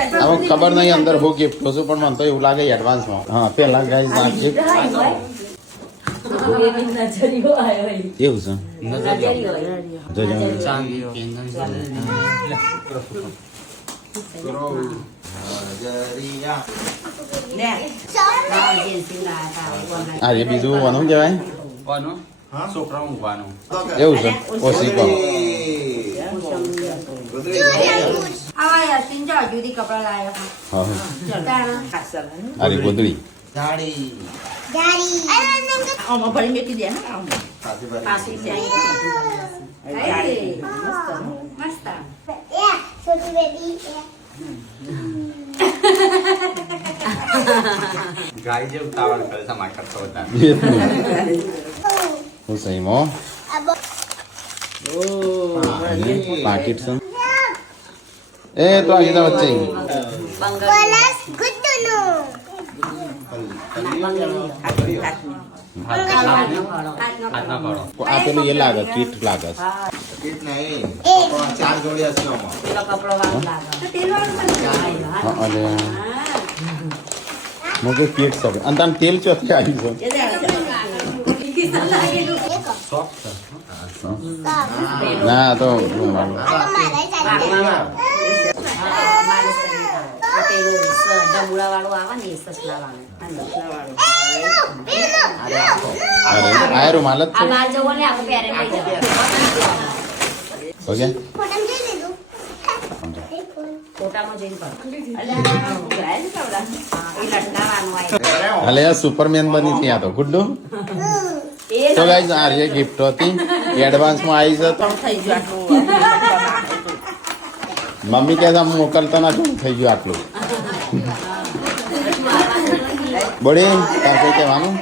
હવે ખબર નહીં અંદર હું ગિફ્ટ છું પણ મને તો એવું લાગે એડવાન્સમાં. હા પેલા ગાઈસ આ એક એવું છે આ બીજું વાનું કહેવાય છોકરા ઊંઘવાનું એવું છે ઓછી કહો અરે ગોદડી ગાય જે ઉતાવળ કરે છે માર કરતો હતા હું સહી મો પાકીટ છે એ તો આ ગીતા વચ્ચે આ પેલું એ લાગે કીટ લાગે ચાર જોડી હશે અને મુકે કીટ છે અને તને તેલ ચોથી આવી છે ના તો આ રૂમાલ જ છે ઓકે અલે આ સુપરમેન બની હતી આ તો ગુડ્ડુ તો ગાઈસ આ જે ગિફ્ટ હતી એડવાન્સમાં આવી છે તો મમ્મી કહે છે મોકલતા ના શું થઈ ગયું આટલું બોડી તાર કઈ કહેવાનું